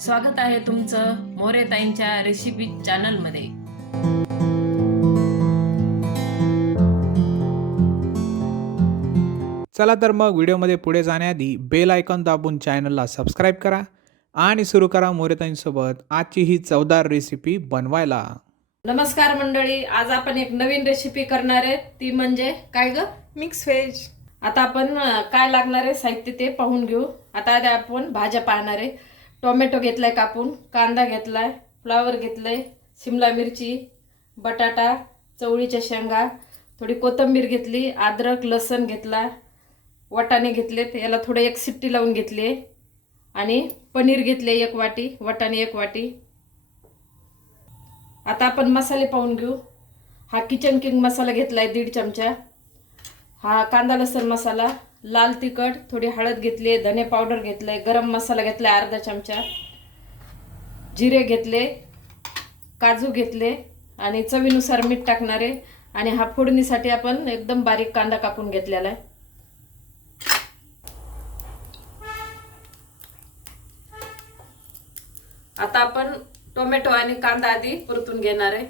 स्वागत आहे तुमचं मोरेताईंच्या रेसिपी चॅनलमध्ये चला तर मग व्हिडिओमध्ये पुढे जाण्याआधी बेल आयकॉन दाबून चॅनलला सबस्क्राईब करा आणि सुरू करा मोरेताईंसोबत आजची ही चवदार रेसिपी बनवायला. नमस्कार मंडळी आज आपण एक नवीन रेसिपी करणार आहे. ती म्हणजे काय ग? मिक्स व्हेज आता आपण काय लागणार आहे साहित्य ते पाहून घेऊ. आता आधी आपण भाज्या पाहणार आहे. टोमॅटो घेतलाय कापून कांदा घेतलाय फ्लावर घेतलंय शिमला मिरची बटाटा चवळीच्या शेंगा थोडी कोथिंबीर घेतली अद्रक लसण घेतला वाटाणे घेतलेत याला थोडं एक सिट्टी लावून घेतली आणि पनीर घेतले एक वाटी वाटाणे एक वाटी. आता आपण मसाले पाहून घेऊ. हा किचन किंग मसाला घेतलाय दीड चमचा. हा कांदा लसण मसाला. लाल तिखट थोडी हळद घेतली धने पावडर घेतले गरम मसाला घेतला अर्धा चमचा जिरे घेतले काजू घेतले आणि चवीनुसार मीठ टाकणारे आणि हा फोडणीसाठी आपण एकदम बारीक कांदा कापून घेतलेला आहे. आता आपण टोमॅटो आणि कांदा आधी परतून घेणार आहे.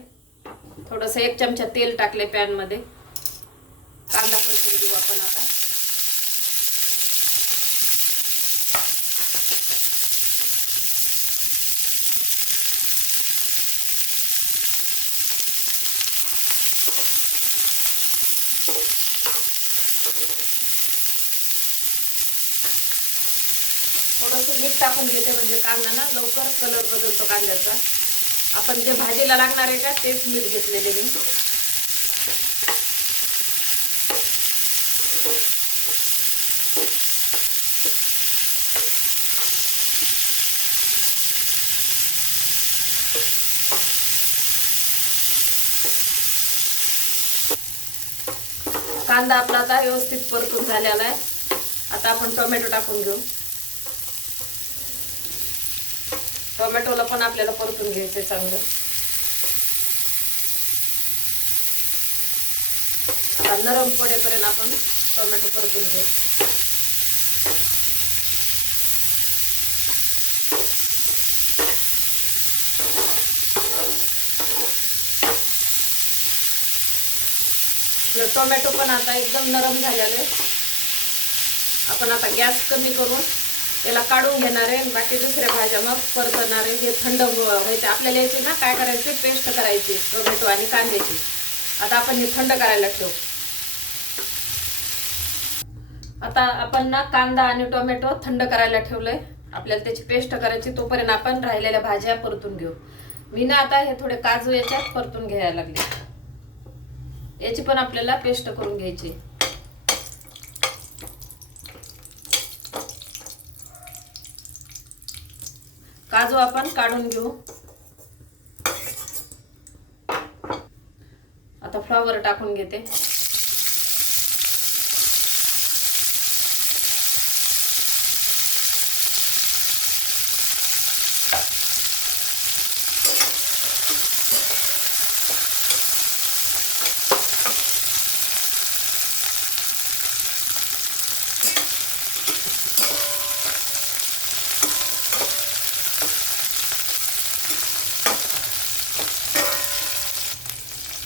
थोडंसं एक चमचा तेल टाकले पॅनमध्ये. कांदा परतून घेऊ आपण आता थोडंसं मीठ टाकून घेते म्हणजे कांदा ना लवकर कलर बदलतो कांद्याचा. आपण जे भाजीला लागणार आहे का तेच मीठ घेतलेले मी. कांदा आपला आता व्यवस्थित परतून झालेला आहे. आता आपण टोमॅटो टाकून घेऊ. टोमॅटोला पण आपल्याला परतून घ्यायचंय चांगलं. आता नरम पडेपर्यंत आपण टोमॅटो परतून घेऊ. टोमॅटो पण आता एकदम नरम झालेलं आहे. आपण आता गॅस कमी करून याला काढून घेणार आहे. बाकी दुसऱ्या भाज्या मग परतणार आहे. हे थंड व्हायचे आपल्याला याची ना काय करायचे? पेस्ट करायची टोमॅटो आणि कांद्याची. आता आपण हे थंड करायला ठेवू. आता आपण ना कांदा आणि टोमॅटो थंड करायला ठेवलंय. आपल्याला त्याची पेस्ट करायची तोपर्यंत आपण राहिलेल्या भाज्या परतून घेऊ. मी ना आता हे थोडे काजू याच्यात परतून घ्यायला लागले. याची पण आपल्याला पेस्ट करून घ्यायची. काजू आपण काढून घेऊ. आता फ्लॉवर टाकून घेते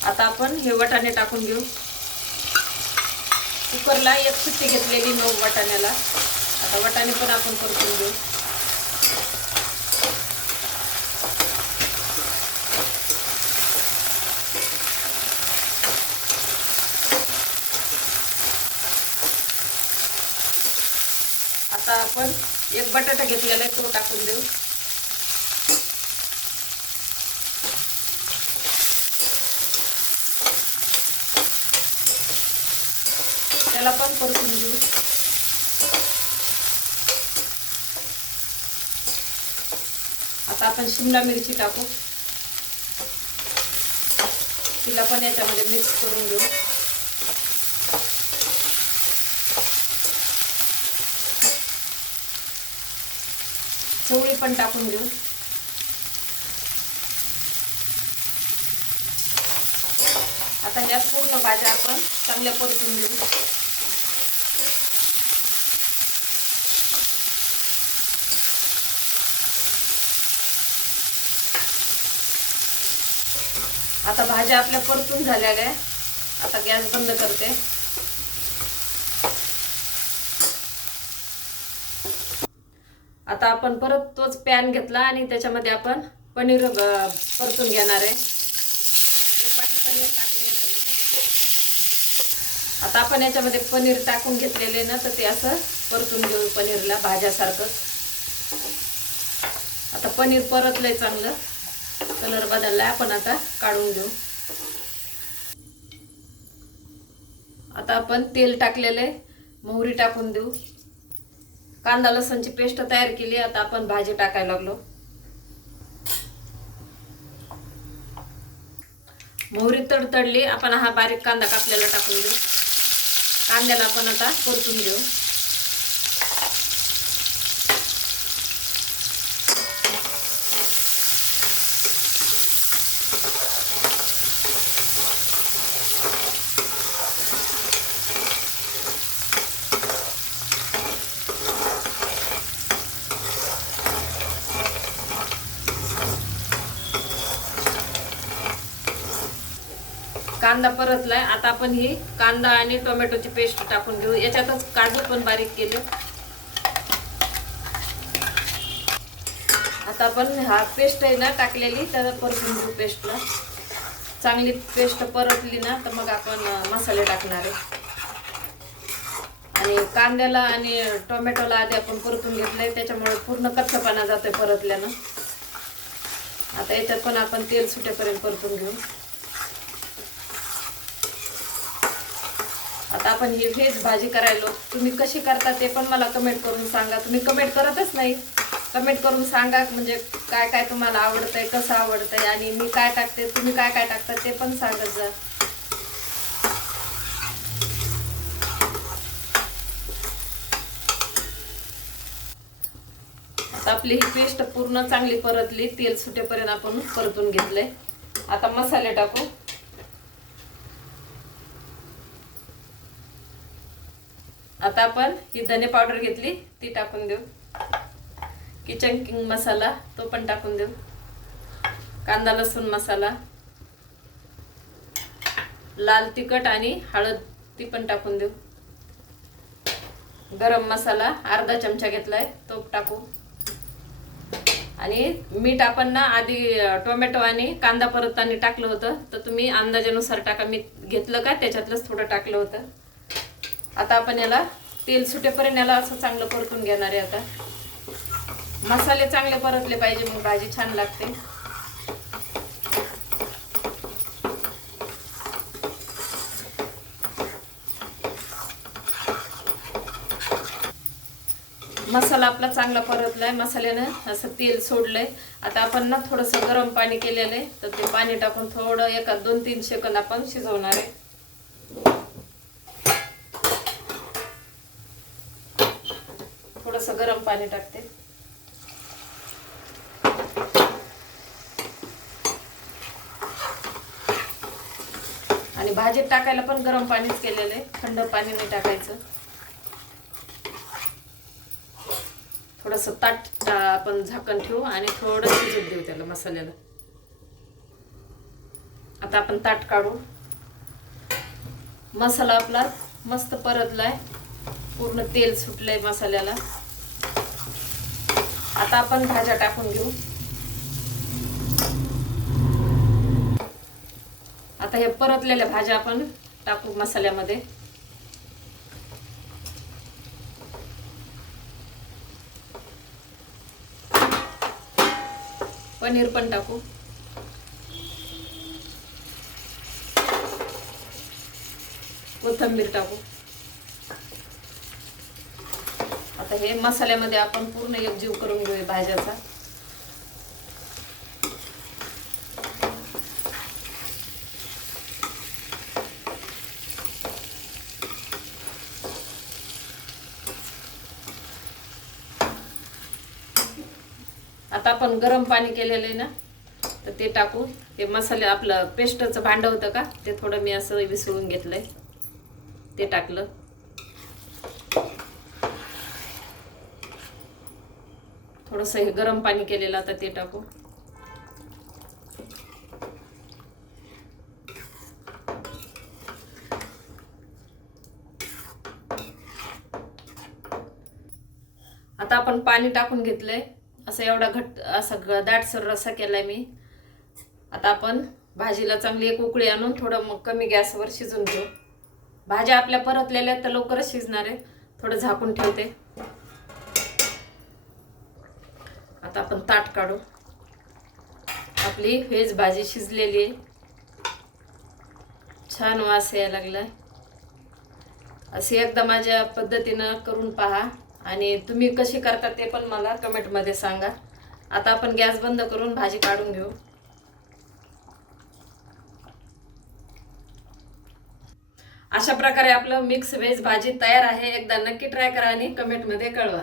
आता आपण हे वाटाणे टाकून घेऊ. कुकरला एक सुट्टी घेतलेली नऊ वाटाण्याला. आता वाटाणे पण आपण परतून घेऊ. आता आपण एक बटाटा घेतलेला आहे तो टाकून देऊ. त्याला पण परतून घेऊ आता आपण शिमला मिरची टाकू. तिला पण याच्यामध्ये मिक्स करून घेऊ चवळी पण टाकून घेऊ आता ह्या पूर्ण भाज्या आपण चांगल्या परतून घेऊ. आता भाज्या आपल्या परतून झालेल्या आहे. आता गॅस बंद करते. आता आपण परत तोच पॅन घेतला आणि त्याच्यामध्ये आपण पनीर परतून घेणार आहे. एक वाटी पनीर टाकले याच्यामध्ये. आता आपण याच्यामध्ये पनीर टाकून घेतलेले ना तर ते असं परतून घेऊ पनीरला भाज्यासारखं. आता पनीर परतलंय चांगलं. कलर बदललाय आपण आता काढून घेऊ. आता आपण तेल टाकलेले मोहरी टाकून देऊ. कांदा लसणची पेस्ट तयार केली आता आपण भाजी टाकायला लागलो. मोहरी तडतडली आपण हा बारीक कांदा कापलेला टाकून देऊ. कांद्याला आपण आता परतून घेऊ. कांदा परतलाय. आता आपण ही कांदा आणि टोमॅटोची पेस्ट टाकून घेऊ. याच्यातच काजू पण बारीक केले. आता आपण हा पेस्ट आहे ना टाकलेली तर परतून घेऊ पेस्टला. चांगली पेस्ट परतली ना तर मग आपण मसाले टाकणार आहे. आणि कांद्याला आणि टोमॅटोला आधी आपण परतून घेतलंय त्याच्यामुळे पूर्ण कच्चपणा जातोय परतल्यानं. आता याच्यात पण आपण तेल सुटेपर्यंत परतून घेऊ. आता आपण ही व्हेज भाजी करायलो. तुम्ही कशी करता ते पण मला कमेंट करून सांगा. तुम्ही कमेंट करतच नाही. कमेंट करून सांगा म्हणजे काय काय तुम्हाला आवडतंय कसं आवडतंय आणि मी काय टाकते तुम्ही काय काय टाकता ते पण सांगत जा आता आपली ही पेस्ट पूर्ण चांगली परतली. तेल सुटेपर्यंत आपण परतून घेतलंय. आता मसाले टाकू. आता आपण ही धने पावडर घेतली ती टाकून देऊ. किचन किंग मसाला तो पण टाकून देऊ. कांदा लसूण मसाला लाल तिखट आणि हळद ती पण टाकून देऊ. गरम मसाला अर्धा चमचा घेतलाय तो टाकू. आणि मीठ आपण ना आधी टोमॅटो आणि कांदा परतताना टाकलं होतं तर तुम्ही अंदाजानुसार टाका. मी घेतलं का त्याच्यातलंच थोडं टाकलं होतं. आता आपण याला तेल सुटेपर्यंत याला असं चांगलं परतून घेणार आहे आता. मसाले चांगले परतले पाहिजे मग भाजी छान लागते. मसाला आपला चांगला परतलाय मसाल्यानं असं तेल सोडलंय. आता आपण ना थोडंसं गरम पाणी केलेलं आहे तर ते पाणी टाकून थोडं एका दोन तीन सेकंद आपण शिजवणार आहे. थोडस गरम पाणी टाकते. आणि भाजीत टाकायला पण गरम पाणीच केलेलं आहे. थंड पाणी नाही टाकायचं. थोडस ताट आपण झाकण ठेवू आणि थोडं शिजत देऊ त्याला मसाल्याला. आता आपण ताट काढू. मसाला आपला मस्त परतलाय. पूर्ण तेल सुटलंय मसाल्याला. आता आपण भाज्या टाकून घेऊ. आता हे परतलेल्या भाज्या आपण टाकू मसाल्यामध्ये. पनीर पण टाकू. कोथंबीर टाकू. आता हे मसाल्यामध्ये आपण पूर्ण एकजीव करून घेऊया भाज्याचा. आता आपण गरम पाणी केलेलं आहे ना तर ते टाकू. ते मसाले आपलं पेस्टचं भांडं होतं का ते थोडं मी असं विसळून घेतलंय. ते टाकलं. थोडंसं हे गरम पाणी केलेलं आता ते टाकू. आता आपण पाणी टाकून घेतलंय. असं एवढा घट्ट असा दाटसर रसा केलाय मी. आता आपण भाजीला चांगली एक उकळी आणून थोडं मग कमी गॅसवर शिजून घेऊ. भाज्या आपल्या परतलेल्या तर लवकरच शिजणार आहे. थोडं झाकून ठेवते. आता आपण ताट काढू. आपली व्हेज भाजी शिजलेली आहे. छान वास यायला लागलाय. असे एकदा माझ्या पद्धतीनं करून पहा. आणि तुम्ही कशी करता ते पण मला कमेंटमध्ये सांगा. आता आपण गॅस बंद करून भाजी काढून घेऊ. अशा प्रकारे आपलं मिक्स व्हेज भाजी तयार आहे. एकदा नक्की ट्राय करा आणि कमेंटमध्ये कळवा.